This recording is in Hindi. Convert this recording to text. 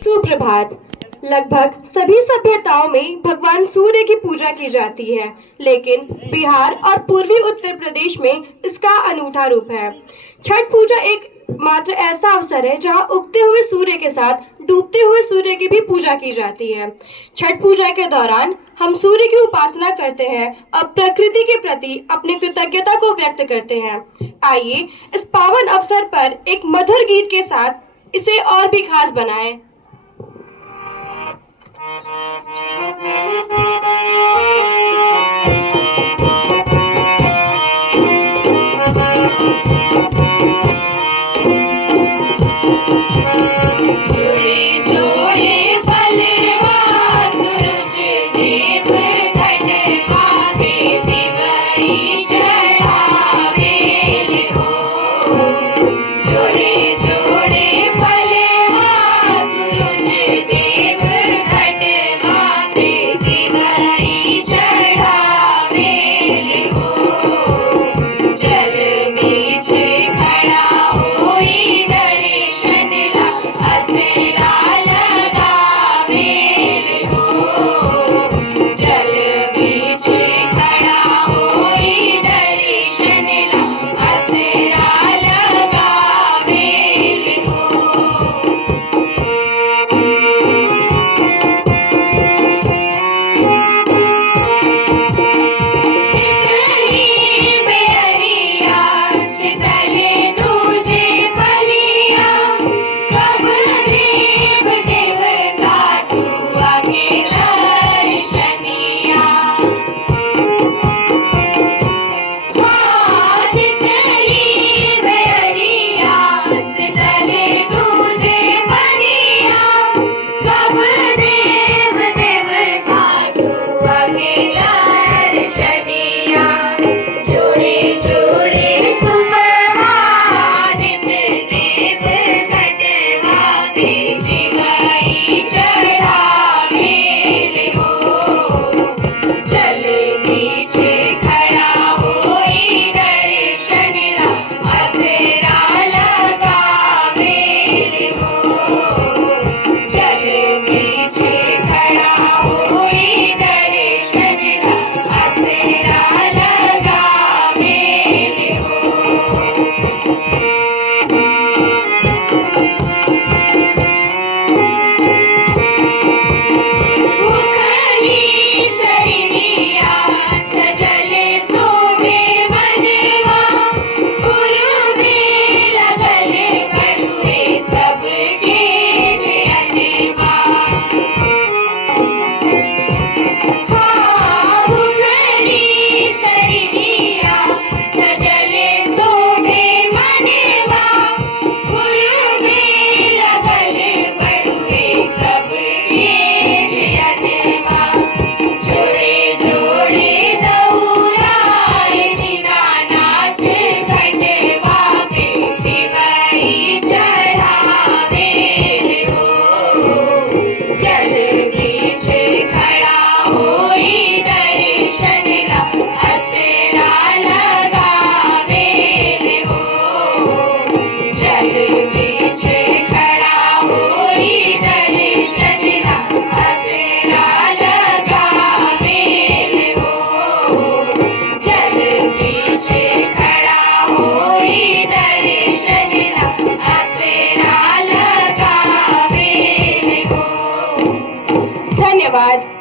सुप्रभात। लगभग सभी सभ्यताओं में भगवान सूर्य की पूजा की जाती है, लेकिन बिहार और पूर्वी उत्तर प्रदेश में इसका अनूठा रूप है। छठ पूजा एक मात्र ऐसा अवसर है जहां उगते हुए सूर्य के साथ डूबते हुए सूर्य की भी पूजा की जाती है। छठ पूजा के दौरान हम सूर्य की उपासना करते हैं और प्रकृति के प्रति अपनी कृतज्ञता को व्यक्त करते हैं। आइए इस पावन अवसर पर एक मधुर गीत के साथ इसे और भी खास बनाएं। धन्यवाद।